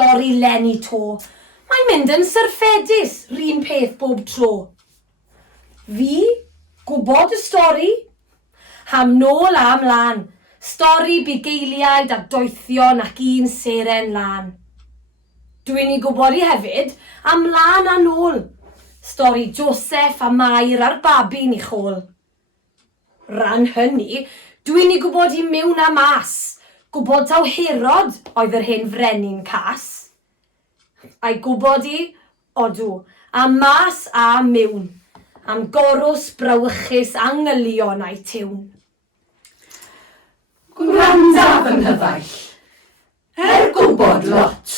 stori Lenny to. Mae'n mynd yn syrffedus, r'un peth bob tro. Fi, gwybod y stori, am nôl a mlaen, stori bugeiliaid a doethion ac un seren lan. Dwi'n ei gwybod i hefyd am lan a nôl, stori Joseph a Mair a'r babi'n ei chôl. Ran hynny, dwi'n ei gwybod i mewn a mas, gwybod taw Herod oedd yr hen frenin cas. A'i gwybod i, odw, am mas a mewn, am gorws brawychus angylion a'i tiwn. Gwranda fy nghyfaill, gwybod lot,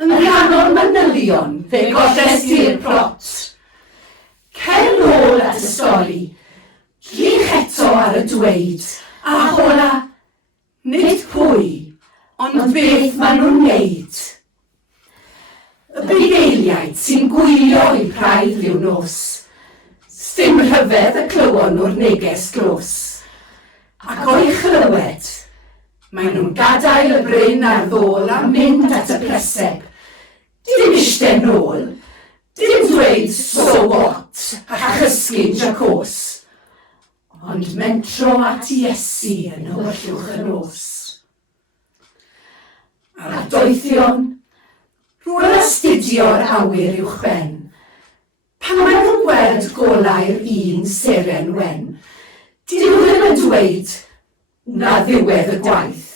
yng nghanol manylion fe goddes i'r plot. Cer nôl at y stori, drych eto ar y dweud, a hola, nid pwy, ond beth maen nhw'n neud. Y bugeiliaid sy'n gwylio i praidd rhyw nos, sdim rhyfedd y clywon o'r neges glos. Ac o'i chlywed, maen nhw'n gadael y bryn ar ddôl a mynd at y preseb. Dim eistedd nôl, dim dweud so what a chysgu jacos, ond mentro at Iesu yn hywyllwch y nos. A'r doethion, rwy'n astudio'r awyr uwchben, pan maen nhw'n gweld golau'r un seren wen, dyn nhw ddim yn dweud, na ddiwedd y gwaith.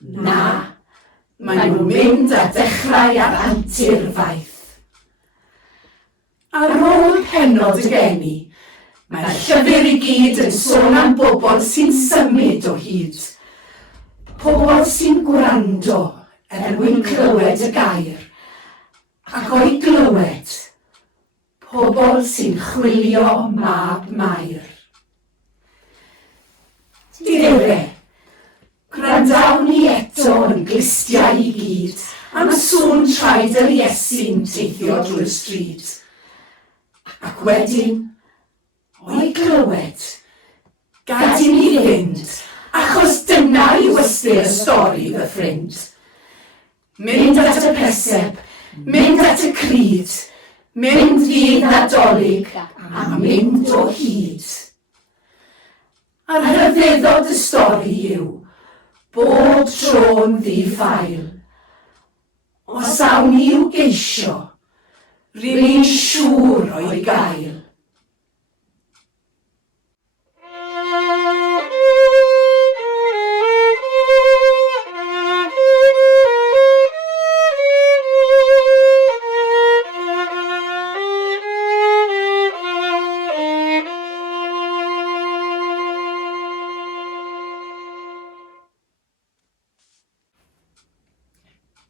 Na, maen nhw'n mynd a dechrau ar antur faith. Ar ôl penod y geni, mae'r llyfr i gyd yn sôn am bobl sy'n symud o hyd. Pobl sy'n gwrando mwyn clywed y gair, ac o'i glywed, pobl sy'n chwilio mab Mair. Dire, gwrandawn ni eto yn glistiau i gyd, am sŵn traed yr Iesu'n teithio drwy'r stryd. Ac wedyn, o'i glywed, gad i ni fynd, achos dyna yw ystyr y stori fy ffrind. Mynd at y preseb, mynd at y cryd, mynd fydd Nadolig, a mynd o hyd. A'r rhyfeddod y stori yw, bob tro'n ddiffail. Os awn i'w geisio, rydyn siŵr o'i gael.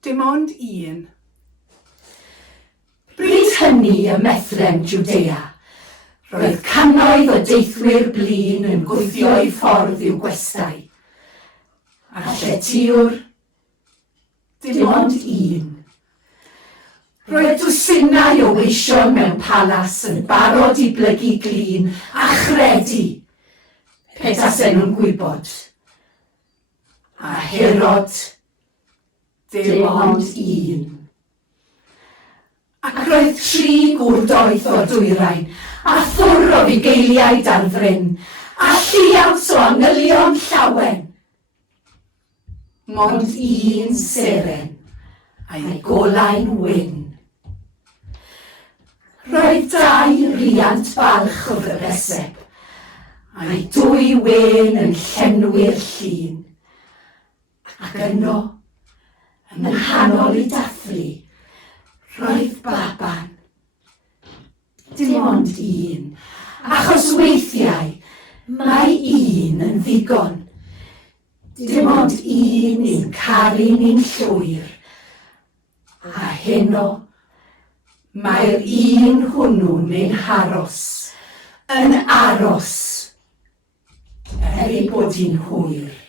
Dim ond un. Bryd hynny y methlem Jwdea, roedd cannoedd o deithwyr blin yn gwythio i ffordd i'w gwestai. A lletiwr, dim ond un. Roedd dwsinau o weision mewn palas yn barod i blygu glin a chredu, petasen nhw'n gwybod. A Herod, dim ond un. Ac roedd 3 gwrdoeth o'r dwyrain, a thwr o fugeiliaid ar fryn, a lliaws o angylion llawen. Mond un seren, a'i golau'n wyn. Roedd 2 riant balch o'r breseb, a'i 2 wen yn llenwi'r llun. Ac yno, yn nghanol i dathlu, roedd baban. Dim ond un, achos weithiau mae un yn ddigon. Dim ond un i'n caru ni'n llwyr. A heno, mae'r un hwnnw'n ein haros, yn aros, er ei bod hi'n hwyr.